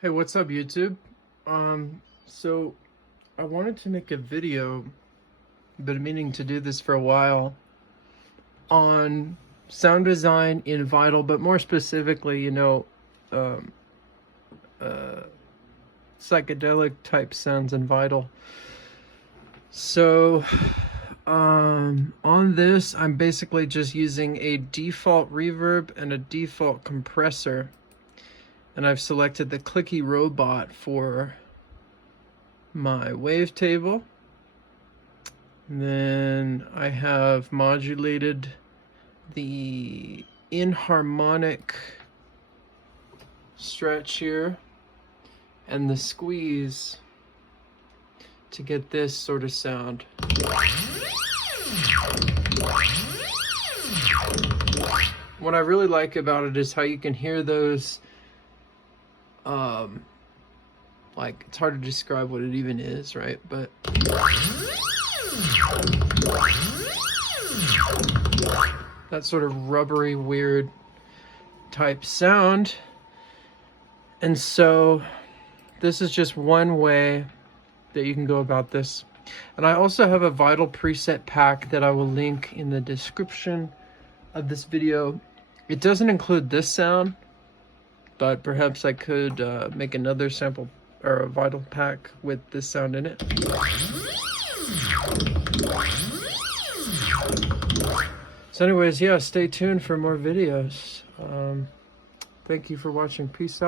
Hey, what's up, YouTube? So I wanted to make a video, been meaning to do this for a while, on sound design in Vital, but more specifically, um, uh, psychedelic type sounds in Vital. So, on this, I'm basically just using a default reverb and a default compressor. And I've selected the clicky robot for my wavetable. And then I have modulated the inharmonic stretch here and the squeeze to get this sort of sound. What I really like about it is how you can hear those like, it's hard to describe what it even is, right? But that sort of rubbery, weird type sound. And so this is just one way that you can go about this. And I also have a Vital preset pack that I will link in the description of this video. It doesn't include this sound, but perhaps I could make another sample or a Vital pack with this sound in it. So anyways, yeah, stay tuned for more videos. Thank you for watching. Peace out.